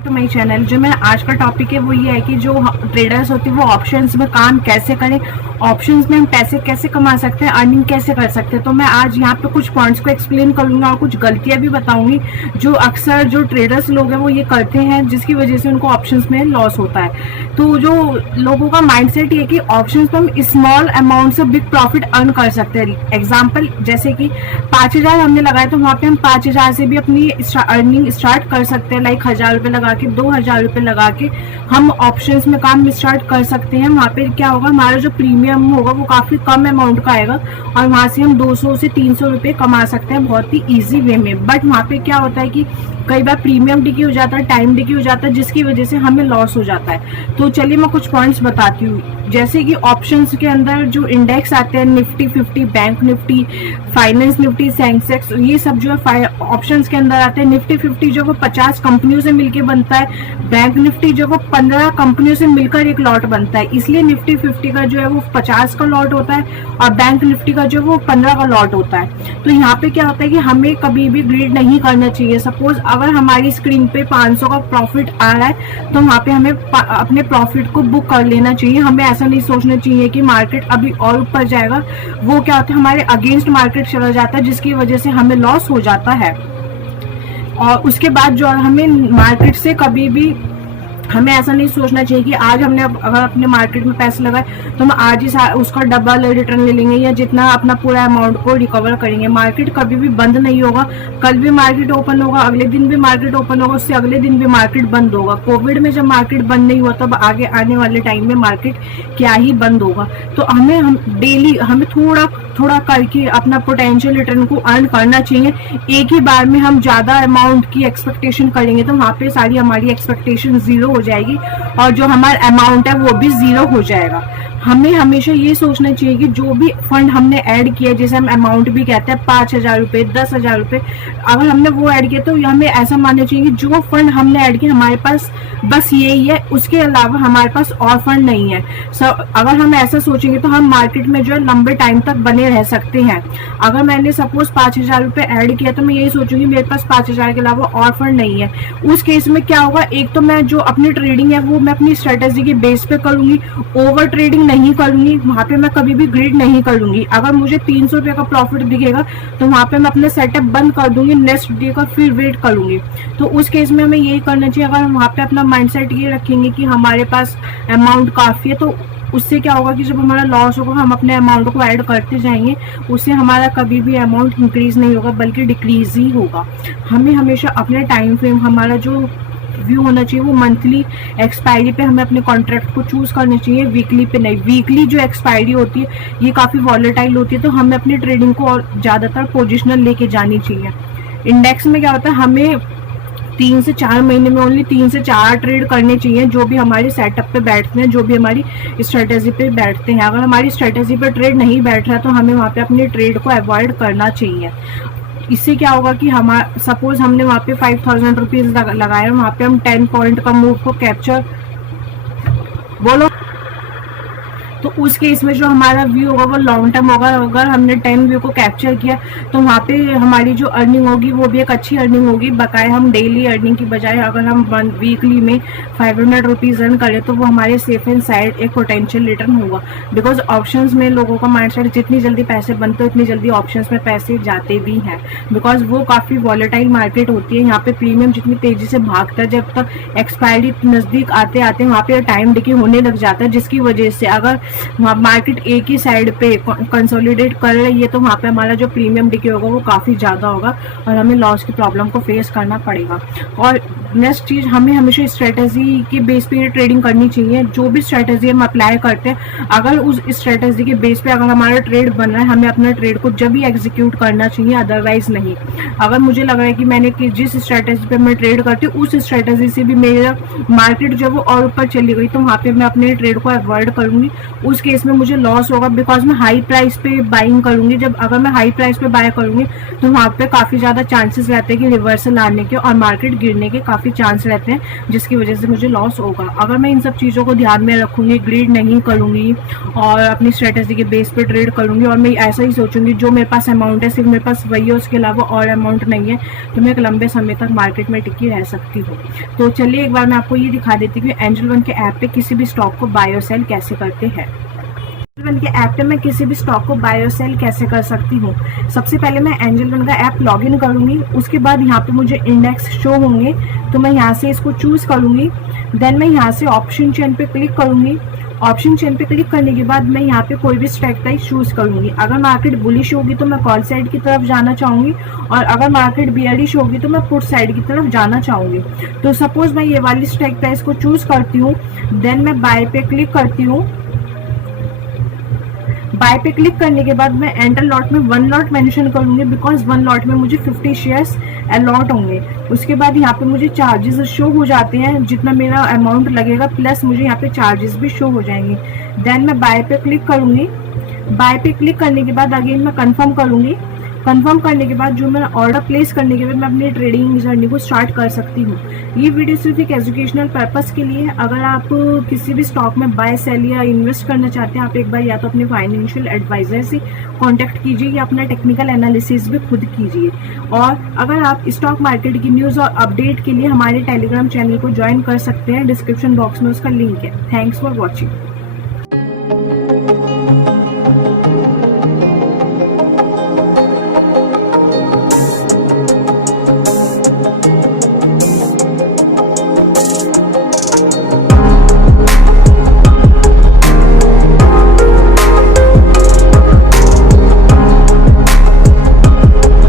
तो मेरी चैनल जो मेरा आज का टॉपिक है वो ये है कि जो ट्रेडर्स होते हैं वो ऑप्शंस में काम कैसे करें, ऑप्शंस में हम पैसे कैसे कमा सकते हैं, अर्निंग कैसे कर सकते हैं। तो मैं आज यहाँ पे कुछ पॉइंट्स को एक्सप्लेन करूंगा और कुछ गलतियां भी बताऊंगी जो अक्सर जो ट्रेडर्स लोग हैं वो ये करते हैं, जिसकी वजह से उनको ऑप्शंस में लॉस होता है। तो जो लोगों का माइंडसेट ये कि ऑप्शंस पे हम स्मॉल अमाउंट से बिग प्रॉफिट अर्न कर सकते हैं। एग्जाम्पल जैसे कि 5,000 हमने लगाया तो वहाँ पे हम 5,000 से भी अपनी अर्निंग स्टार्ट कर सकते हैं। लाइक 1,000 रुपये लगा के 2,000 रुपये लगा के हम ऑप्शंस में काम स्टार्ट कर सकते हैं। वहाँ पे क्या होगा, हमारा जो प्रीमियम होगा वो काफी कम अमाउंट का आएगा और वहाँ से हम 200 से 300 रुपये कमा सकते हैं बहुत ही ईजी वे में। बट वहाँ पे क्या होता है कि कई बार प्रीमियम डिकी हो जाता है, टाइम डिकी हो जाता है, जिसकी वजह से हमें लॉस हो जाता है। तो चलिए मैं कुछ पॉइंट्स बताती हूँ। जैसे कि ऑप्शंस के अंदर जो इंडेक्स आते हैं Nifty 50, bank Nifty, finance Nifty, Sensex, ये सब जो है ऑप्शंस के अंदर आते हैं। निफ्टी 50 जो वो 50 कंपनियों से मिलकर बनता है, बैंक निफ्टी जो वो 15 कंपनियों से मिलकर एक लॉट बनता है, इसलिए निफ्टी 50 का जो है वो 50 का लॉट होता है और बैंक निफ्टी का जो वो 15 का लॉट होता है। तो यहाँ पे क्या होता है कि हमें कभी भी ग्रीड नहीं करना चाहिए। सपोज अगर हमारी स्क्रीन पे 500 का प्रॉफिट आ रहा है तो वहाँ पे हमें अपने प्रॉफिट को बुक कर लेना चाहिए। हमें ऐसा नहीं सोचना चाहिए कि मार्केट अभी और ऊपर जाएगा। वो क्या होता है, हमारे अगेंस्ट मार्केट चला जाता है, जिसकी वजह से हमें लॉस हो जाता है। और उसके बाद जो हमें मार्केट से कभी भी हमें ऐसा नहीं सोचना चाहिए कि आज हमने अगर अपने मार्केट में पैसे लगाए तो हम आज ही उसका डबल रिटर्न ले लेंगे या जितना अपना पूरा अमाउंट को रिकवर करेंगे। मार्केट कभी भी बंद नहीं होगा। कल भी मार्केट ओपन होगा, अगले दिन भी मार्केट ओपन होगा, उससे अगले दिन भी मार्केट बंद होगा। कोविड में जब मार्केट बंद नहीं हुआ तब आगे आने वाले टाइम में मार्केट क्या ही बंद होगा। तो हम डेली हमें थोड़ा थोड़ा करके अपना पोटेंशियल रिटर्न को अर्न करना चाहिए। एक ही बार में हम ज्यादा अमाउंट की एक्सपेक्टेशन करेंगे तो वहां पे सारी हमारी एक्सपेक्टेशन जीरो हो जाएगी और जो हमारा अमाउंट है वो भी जीरो हो जाएगा। हमें हमेशा ये सोचना चाहिए कि जो भी फंड हमने ऐड किया, जैसे हम अमाउंट भी कहते हैं 5,000 रुपये, 10,000 रुपये, अगर हमने वो ऐड किया तो हमें ऐसा मानना चाहिए कि जो फंड हमने ऐड किया हमारे पास बस यही है, उसके अलावा हमारे पास और फंड नहीं है। अगर हम ऐसा सोचेंगे तो हम मार्केट में जो है लंबे टाइम तक बने रह सकते हैं। अगर मैंने सपोज 5,000 रुपये ऐड किया तो मैं यही सोचूंगी मेरे पास 5,000 के अलावा और फंड नहीं है। उस केस में क्या होगा, एक तो मैं जो अपनी ट्रेडिंग है वो मैं अपनी स्ट्रेटेजी के बेस पे करूंगी, ओवर ट्रेडिंग नहीं करूंगी। वहां पे मैं कभी भी ग्रीड नहीं करूंगी। अगर मुझे 300 रुपये का प्रॉफिट दिखेगा तो वहां पे मैं अपने सेटअप बंद कर दूंगी, नेक्स्ट डे का फिर वेट करूंगी। तो उस केस में हमें यही करना चाहिए। अगर हम वहां पे अपना माइंडसेट ये रखेंगे कि हमारे पास अमाउंट काफी है तो उससे क्या होगा कि जब हमारा लॉस होगा हम अपने अमाउंट को ऐड करते जाएंगे, उससे हमारा कभी भी अमाउंट इंक्रीज नहीं होगा बल्कि डिक्रीज ही होगा। हमें हमेशा अपने टाइम फ्रेम, हमारा जो व्यू होना चाहिए वो मंथली एक्सपायरी पे हमें अपने कॉन्ट्रैक्ट को चूज करना चाहिए, वीकली पे नहीं। वीकली जो एक्सपायरी होती है ये काफी वॉलेटाइल होती है, तो हमें अपनी ट्रेडिंग को और ज्यादातर पोजिशनल लेके जानी चाहिए। इंडेक्स में क्या होता है, हमें 3 से 4 महीने में ओनली 3 से 4 ट्रेड करने चाहिए जो भी हमारे सेटअप पे बैठते हैं, जो भी हमारी स्ट्रेटेजी पे बैठते हैं। अगर हमारी स्ट्रेटेजी पे ट्रेड नहीं बैठ रहा तो हमें वहाँ पे अपनी ट्रेड को अवॉइड करना चाहिए। इससे क्या होगा कि हमारा सपोज हमने वहाँ पे 5,000 रुपीज लगाया, वहाँ पे हम 10 पॉइंट का मूव को कैप्चर बोलो तो उस केस में जो हमारा व्यू होगा वो लॉन्ग टर्म होगा। अगर हमने 10 व्यू को कैप्चर किया तो वहाँ पे हमारी जो अर्निंग होगी वो भी एक अच्छी अर्निंग होगी। बकाए हम डेली अर्निंग की बजाय अगर हम वीकली में 500 रुपीज अर्न करें तो वो हमारे सेफ एंड साइड एक पोटेंशियल रिटर्न होगा। बिकॉज ऑप्शंस में लोगों का माइंडसेट जितनी जल्दी पैसे बनते हैं उतनी जल्दी ऑप्शंस में पैसे जाते भी हैं, बिकॉज वो काफी वॉलेटाइल मार्केट होती है। यहाँ पे प्रीमियम जितनी तेजी से भागता है, जब तक एक्सपायरी नजदीक आते आते वहाँ पे टाइम डिके होने लग जाता है, जिसकी वजह से अगर मार्केट एक ही साइड पे कंसोलिडेट कर रही है तो वहाँ पे हमारा जो प्रीमियम डिके होगा वो काफी ज्यादा होगा और हमें लॉस की प्रॉब्लम को फेस करना पड़ेगा। और नेक्स्ट चीज, हमें हमेशा स्ट्रेटेजी के बेस पे ट्रेडिंग करनी चाहिए। जो भी स्ट्रेटेजी हम अप्लाई करते हैं, अगर उस स्ट्रेटेजी के बेस पे अगर हमारा ट्रेड बन रहा है, हमें अपना ट्रेड को जब भी एग्जीक्यूट करना चाहिए, अदरवाइज नहीं। अगर मुझे लग रहा है कि मैंने जिस स्ट्रेटेजी पे मैं ट्रेड करती हूँ उस स्ट्रेटेजी से भी मेरा मार्केट जो वो और ऊपर चली गई तो वहाँ पे मैं अपने ट्रेड को अवॉइड करूंगी उस केस में मुझे लॉस होगा, बिकॉज मैं हाई प्राइस पे बाइंग करूंगी। जब अगर मैं हाई प्राइस पे बाय करूंगी तो वहाँ पे काफ़ी ज़्यादा चांसेस रहते हैं कि रिवर्सल आने के और मार्केट गिरने के काफ़ी चांस रहते हैं, जिसकी वजह से मुझे लॉस होगा। अगर मैं इन सब चीज़ों को ध्यान में रखूंगी, ग्रीड नहीं करूंगी और अपनी स्ट्रेटेजी के बेस पे ट्रेड करूंगी, और मैं ऐसा ही सोचूंगी जो मेरे पास अमाउंट है सिर्फ मेरे पास वही है, उसके अलावा और अमाउंट नहीं है, तो मैं एक लंबे समय तक मार्केट में टिकी रह सकती हूँ। तो चलिए एक बार मैं आपको ये दिखा देती हूँ कि एंजल वन के ऐप पे किसी भी स्टॉक को बाय और सेल कैसे करते हैं। एंजल वन के ऐप पे मैं किसी भी स्टॉक को बाय और सेल कैसे कर सकती हूँ। सबसे पहले मैं एंजल वन का ऐप लॉग इन करूंगी, उसके बाद यहाँ पे मुझे इंडेक्स शो होंगे, तो मैं यहाँ से इसको चूज करूंगी। देन मैं यहाँ से ऑप्शन चेन पे क्लिक करूंगी। ऑप्शन चेन पे क्लिक करने के बाद मैं यहाँ पे कोई भी स्ट्राइक प्राइस चूज करूंगी। अगर मार्केट बुलिश होगी तो मैं कॉल साइड की तरफ जाना चाहूंगी, और अगर मार्केट बियरिश होगी तो मैं पुट साइड की तरफ जाना चाहूंगी। तो सपोज मैं ये वाली स्ट्राइक प्राइस को चूज करती हूँ, देन मैं बाय पे क्लिक करती हूँ। बाय पे क्लिक करने के बाद मैं एंटर लॉट में 1 लॉट मेंशन करूंगी, बिकॉज 1 लॉट में मुझे 50 शेयर्स अलॉट होंगे। उसके बाद यहाँ पे मुझे चार्जेस शो हो जाते हैं, जितना मेरा अमाउंट लगेगा प्लस मुझे यहाँ पे चार्जेस भी शो हो जाएंगे। देन मैं बाय पे क्लिक करूंगी। बाय पे क्लिक करने के बाद अगेन मैं कंफर्म करूंगी। कंफर्म करने के बाद जो मैं ऑर्डर प्लेस करने के बाद मैं अपनी ट्रेडिंग जर्नी को स्टार्ट कर सकती हूँ। ये वीडियो सिर्फ एक एजुकेशनल पर्पस के लिए है। अगर आप किसी भी स्टॉक में बाय सेल या इन्वेस्ट करना चाहते हैं, आप एक बार या तो अपने फाइनेंशियल एडवाइजर से कांटेक्ट कीजिए या अपना टेक्निकल एनालिसिस भी खुद कीजिए। और अगर आप स्टॉक मार्केट की न्यूज़ और अपडेट के लिए हमारे टेलीग्राम चैनल को ज्वाइन कर सकते हैं, डिस्क्रिप्शन बॉक्स में उसका लिंक है। Thanks for watching.